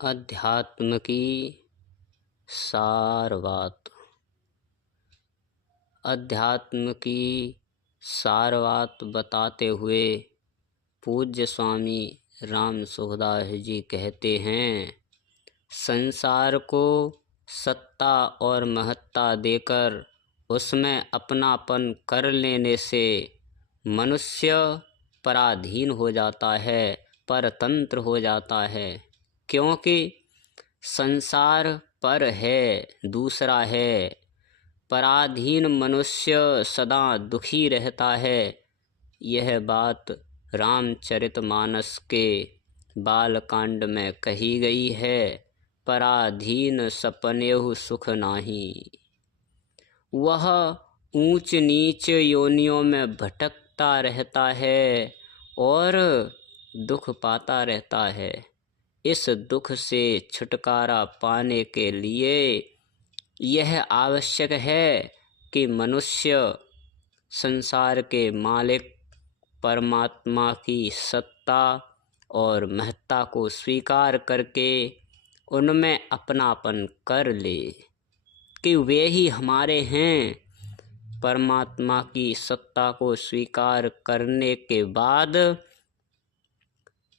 अध्यात्म की सार बात। अध्यात्म की सार बात बताते हुए पूज्य स्वामी राम सुखदास जी कहते हैं, संसार को सत्ता और महत्ता देकर उसमें अपनापन कर लेने से मनुष्य पराधीन हो जाता है, परतंत्र हो जाता है। क्योंकि संसार पर है, दूसरा है। पराधीन मनुष्य सदा दुखी रहता है। यह बात रामचरितमानस के बालकांड में कही गई है। पराधीन सपनेहु सुख नाही। वह ऊंच नीच योनियों में भटकता रहता है और दुख पाता रहता है। इस दुख से छुटकारा पाने के लिए यह आवश्यक है कि मनुष्य संसार के मालिक परमात्मा की सत्ता और महत्ता को स्वीकार करके उनमें अपनापन कर ले कि वे ही हमारे हैं। परमात्मा की सत्ता को स्वीकार करने के बाद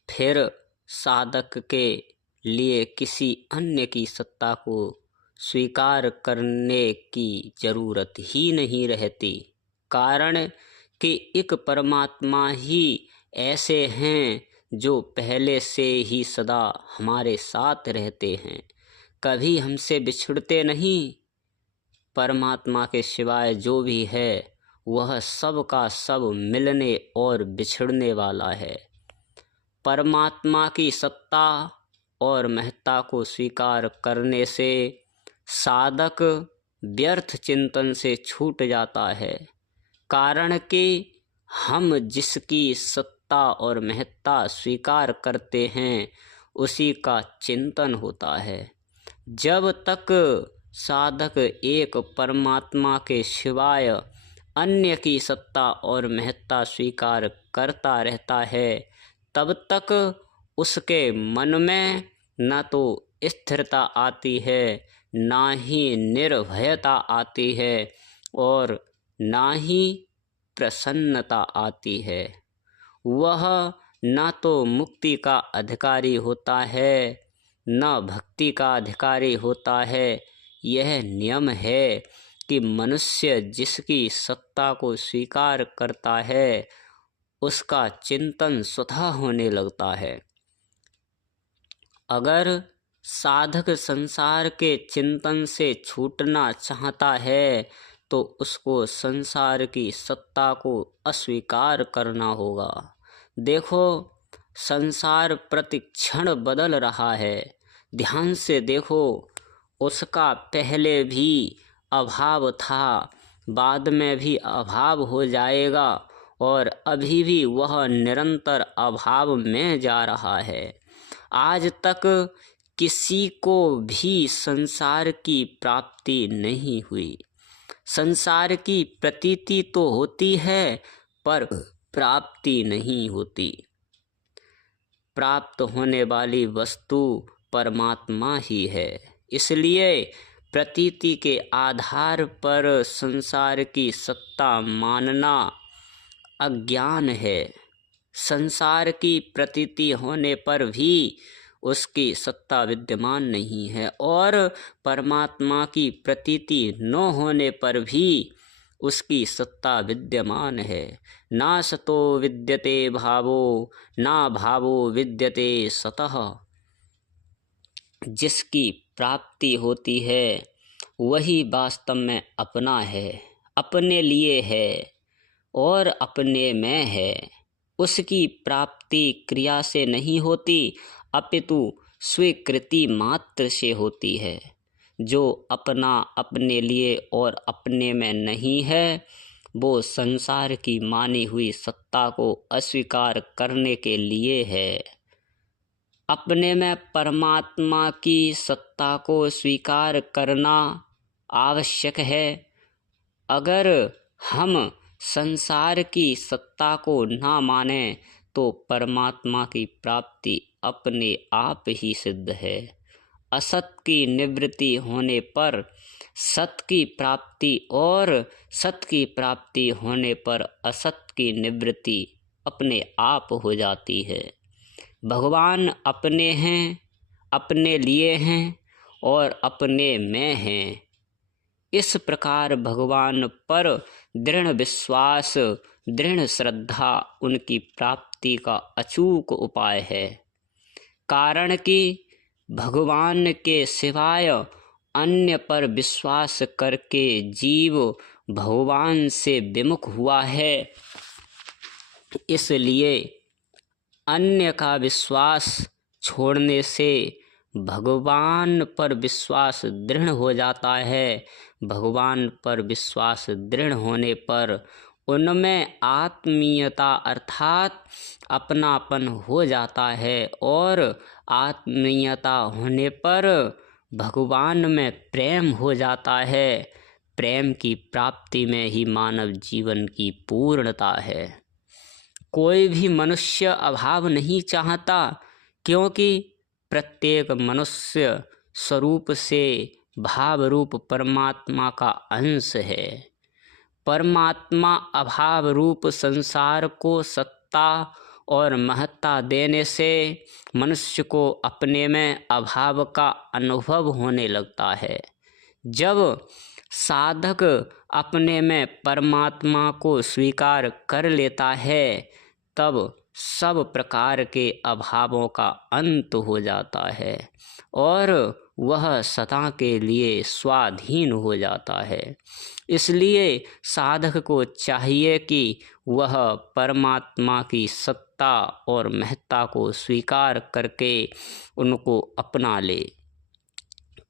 फिर साधक के लिए किसी अन्य की सत्ता को स्वीकार करने की जरूरत ही नहीं रहती। कारण कि एक परमात्मा ही ऐसे हैं जो पहले से ही सदा हमारे साथ रहते हैं, कभी हमसे बिछुड़ते नहीं। परमात्मा के सिवाय जो भी है वह सब का सब मिलने और बिछड़ने वाला है। परमात्मा की सत्ता और महत्ता को स्वीकार करने से साधक व्यर्थ चिंतन से छूट जाता है। कारण कि हम जिसकी सत्ता और महत्ता स्वीकार करते हैं उसी का चिंतन होता है। जब तक साधक एक परमात्मा के सिवाय अन्य की सत्ता और महत्ता स्वीकार करता रहता है, तब तक उसके मन में न तो स्थिरता आती है, ना ही निर्भयता आती है और ना ही प्रसन्नता आती है। वह न तो मुक्ति का अधिकारी होता है, न भक्ति का अधिकारी होता है। यह नियम है कि मनुष्य जिसकी सत्ता को स्वीकार करता है उसका चिंतन स्वतः होने लगता है। अगर साधक संसार के चिंतन से छूटना चाहता है तो उसको संसार की सत्ता को अस्वीकार करना होगा। देखो, संसार प्रतिक्षण बदल रहा है। ध्यान से देखो, उसका पहले भी अभाव था, बाद में भी अभाव हो जाएगा और अभी भी वह निरंतर अभाव में जा रहा है। आज तक किसी को भी संसार की प्राप्ति नहीं हुई। संसार की प्रतीति तो होती है पर प्राप्ति नहीं होती। प्राप्त होने वाली वस्तु परमात्मा ही है। इसलिए प्रतीति के आधार पर संसार की सत्ता मानना अज्ञान है। संसार की प्रतीति होने पर भी उसकी सत्ता विद्यमान नहीं है और परमात्मा की प्रतीति न होने पर भी उसकी सत्ता विद्यमान है। ना सतो विद्यते भावो, ना भावो विद्यते सतः। जिसकी प्राप्ति होती है वही वास्तव में अपना है, अपने लिए है और अपने में है। उसकी प्राप्ति क्रिया से नहीं होती अपितु स्वीकृति मात्र से होती है। जो अपना अपने लिए और अपने में नहीं है वो संसार की मानी हुई सत्ता को अस्वीकार करने के लिए है। अपने में परमात्मा की सत्ता को स्वीकार करना आवश्यक है। अगर हम संसार की सत्ता को ना माने तो परमात्मा की प्राप्ति अपने आप ही सिद्ध है। असत की निवृत्ति होने पर सत की प्राप्ति और सत की प्राप्ति होने पर असत की निवृत्ति अपने आप हो जाती है। भगवान अपने हैं, अपने लिए हैं और अपने में हैं। इस प्रकार भगवान पर दृढ़ विश्वास, दृढ़ श्रद्धा उनकी प्राप्ति का अचूक उपाय है। कारण कि भगवान के सिवाय अन्य पर विश्वास करके जीव भगवान से विमुख हुआ है, इसलिए अन्य का विश्वास छोड़ने से भगवान पर विश्वास दृढ़ हो जाता है। भगवान पर विश्वास दृढ़ होने पर उनमें आत्मीयता अर्थात अपनापन हो जाता है और आत्मीयता होने पर भगवान में प्रेम हो जाता है। प्रेम की प्राप्ति में ही मानव जीवन की पूर्णता है। कोई भी मनुष्य अभाव नहीं चाहता, क्योंकि प्रत्येक मनुष्य स्वरूप से भाव रूप परमात्मा का अंश है। परमात्मा अभाव रूप संसार को सत्ता और महत्ता देने से मनुष्य को अपने में अभाव का अनुभव होने लगता है। जब साधक अपने में परमात्मा को स्वीकार कर लेता है, तब सब प्रकार के अभावों का अंत हो जाता है और वह सदा के लिए स्वाधीन हो जाता है। इसलिए साधक को चाहिए कि वह परमात्मा की सत्ता और महत्ता को स्वीकार करके उनको अपना ले।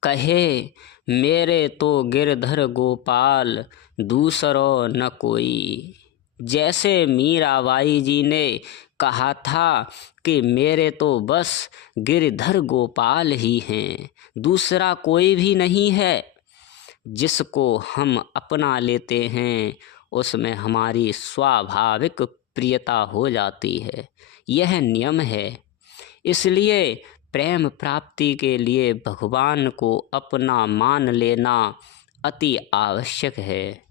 कहे मेरे तो गिरधर गोपाल दूसरो न कोई। जैसे मीराबाई जी ने कहा था कि मेरे तो बस गिरधर गोपाल ही हैं, दूसरा कोई भी नहीं है। जिसको हम अपना लेते हैं उसमें हमारी स्वाभाविक प्रियता हो जाती है, यह नियम है। इसलिए प्रेम प्राप्ति के लिए भगवान को अपना मान लेना अति आवश्यक है।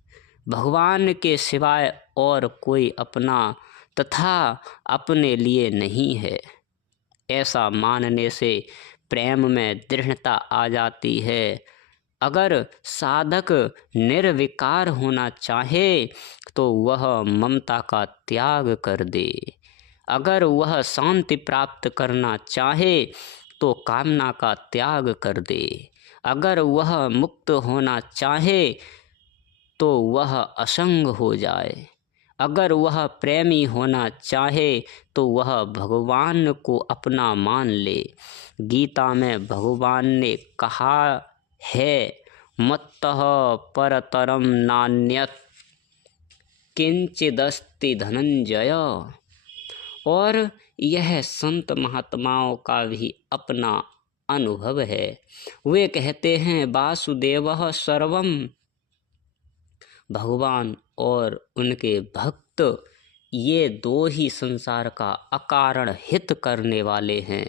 भगवान के सिवाय और कोई अपना तथा अपने लिए नहीं है। ऐसा मानने से प्रेम में दृढ़ता आ जाती है। अगर साधक निर्विकार होना चाहे तो वह ममता का त्याग कर दे। अगर वह शांति प्राप्त करना चाहे तो कामना का त्याग कर दे। अगर वह मुक्त होना चाहे तो वह असंग हो जाए। अगर वह प्रेमी होना चाहे तो वह भगवान को अपना मान ले। गीता में भगवान ने कहा है, मत्तः परतरम नान्यत् किंचिदस्ति धनंजय। और यह संत महात्माओं का भी अपना अनुभव है। वे कहते हैं वासुदेवः सर्वम, भगवान और उनके भक्त ये दो ही संसार का अकारण हित करने वाले हैं।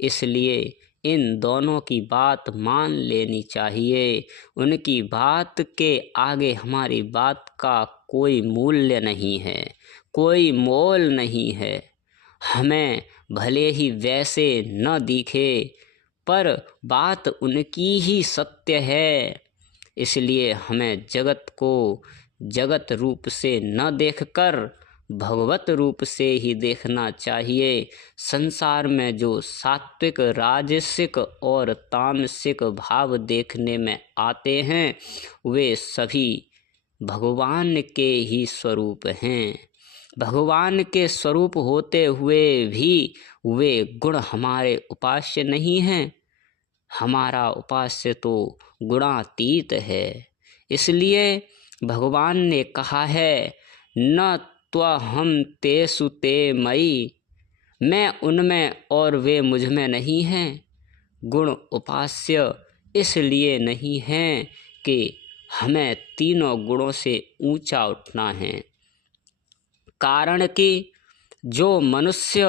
इसलिए इन दोनों की बात मान लेनी चाहिए। उनकी बात के आगे हमारी बात का कोई मूल्य नहीं है, कोई मोल नहीं है। हमें भले ही वैसे न दिखे पर बात उनकी ही सत्य है। इसलिए हमें जगत को जगत रूप से न देखकर भगवत रूप से ही देखना चाहिए। संसार में जो सात्विक, राजसिक और तामसिक भाव देखने में आते हैं वे सभी भगवान के ही स्वरूप हैं। भगवान के स्वरूप होते हुए भी वे गुण हमारे उपास्य नहीं हैं। हमारा उपास्य तो गुणातीत है। इसलिए भगवान ने कहा है, न त्वहम तेषु ते मयि, मैं उनमें और वे मुझ में नहीं हैं। गुण उपास्य इसलिए नहीं हैं कि हमें तीनों गुणों से ऊंचा उठना है। कारण कि जो मनुष्य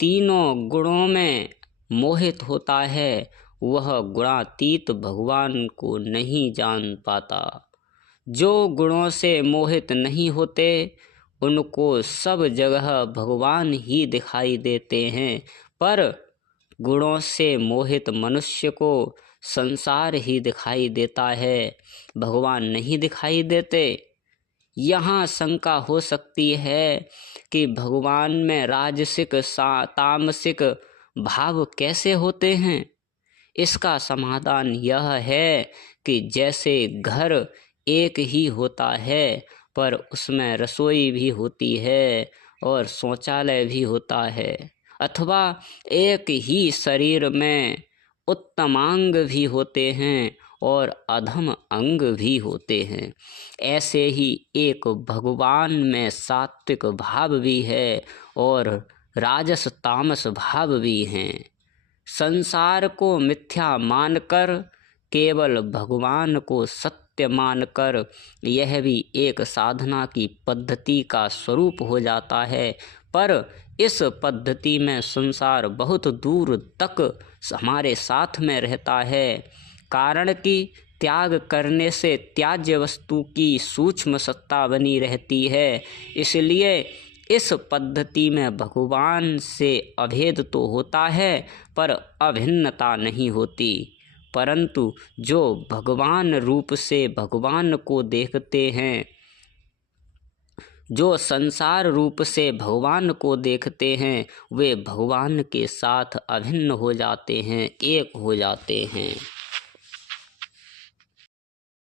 तीनों गुणों में मोहित होता है वह गुणातीत भगवान को नहीं जान पाता। जो गुणों से मोहित नहीं होते उनको सब जगह भगवान ही दिखाई देते हैं, पर गुणों से मोहित मनुष्य को संसार ही दिखाई देता है, भगवान नहीं दिखाई देते। यहाँ शंका हो सकती है कि भगवान में राजसिक तामसिक भाव कैसे होते हैं। इसका समाधान यह है कि जैसे घर एक ही होता है पर उसमें रसोई भी होती है और शौचालय भी होता है, अथवा एक ही शरीर में उत्तमांग भी होते हैं और अधम अंग भी होते हैं, ऐसे ही एक भगवान में सात्विक भाव भी है और राजस तामस भाव भी हैं। संसार को मिथ्या मानकर केवल भगवान को सत्य मानकर यह भी एक साधना की पद्धति का स्वरूप हो जाता है, पर इस पद्धति में संसार बहुत दूर तक हमारे साथ में रहता है, कारण कि त्याग करने से त्याज्य वस्तु की सूक्ष्म सत्ता बनी रहती है। इसलिए इस पद्धति में भगवान से अभेद तो होता है पर अभिन्नता नहीं होती, परंतु जो भगवान रूप से भगवान को देखते हैं, जो संसार रूप से भगवान को देखते हैं, वे भगवान के साथ अभिन्न हो जाते हैं, एक हो जाते हैं।